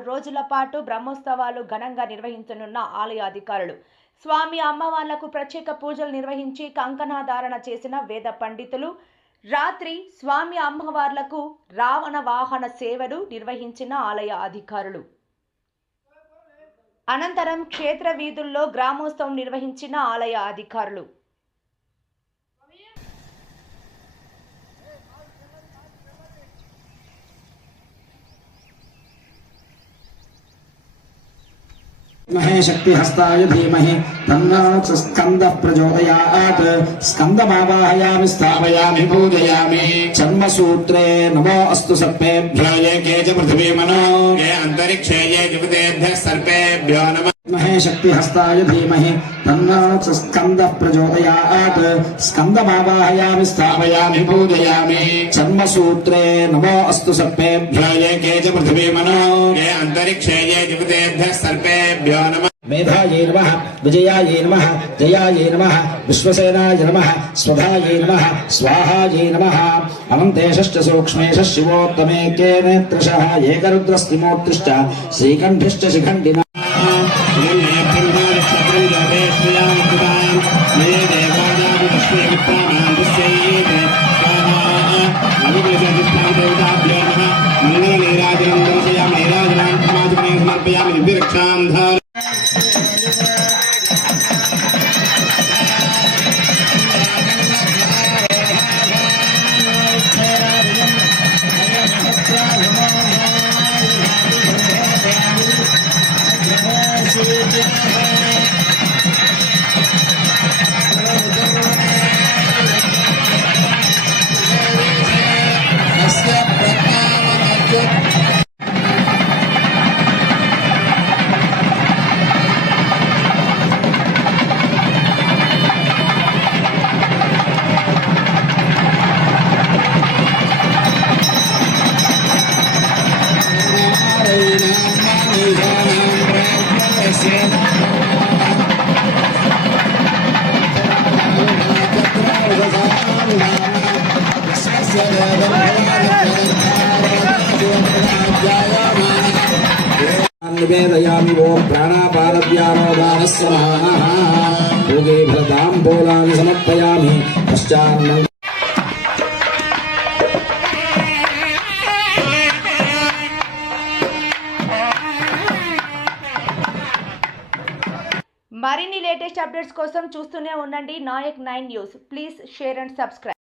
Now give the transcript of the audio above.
6 రోజుల పాటు బ్రహ్మోత్సవాలు ఘనంగా నిర్వహించనున్న ఆలయ అధికారులు స్వామి అమ్మవార్లకు ప్రత్యేక పూజలు నిర్వహించి కంకణధారణ చేసిన వేద పండితులు రాత్రి స్వామి అమ్మవార్లకు రావణ వాహన సేవలు నిర్వహించిన ఆలయ అధికారులు అనంతరం క్షేత్ర వీధుల్లో గ్రామోత్సవం నిర్వహించిన ఆలయ అధికారులు महे शक्तिहस्ताय धीमहि तन्नो स्कन्दः प्रचोदयात् स्कन्दमावाहयामि स्थापयामि पूजयामि चर्मसूत्रे नमो अस्तु सर्पेभ्यो ये के च पृथिवीमनो ये अन्तरिक्षे ये जगतेभ्यः सर्पेभ्यो नमः महे शक्तिहस्ताय धीमहि तन्नो स्कन्दः प्रचोदयात् स्कन्दमावाहयामि स्थापयामि पूजयामि चर्मसूत्रे नमो अस्तु सर्पेभ्यो ये के च पृथिवीमनो ये अन्तरिक्षे ये जगतेभ्यः सर्पेभ्यो मेधायै नमः विजयायै नमः जयायै नमः विश्वसेनाय नमः स्वधायै नमः स्वाहायै नमः अनन्तेशश्च सूक्ष्मेशः शिवोत्तमेके नेत्रशः एकरुद्रस्त्रिमूर्तिश्च श्रीकण्ठश्च शिखण्डिनः निवेदयामि ओम प्राणापानव्यानोदानः समानः भोगे फलताम्बूलानि समर्पयामि पश्चात् మరిన్ని లేటెస్ట్ అప్డేట్స్ కోసం చూస్తూనే ఉండండి Nayak 9 news. Please share and subscribe.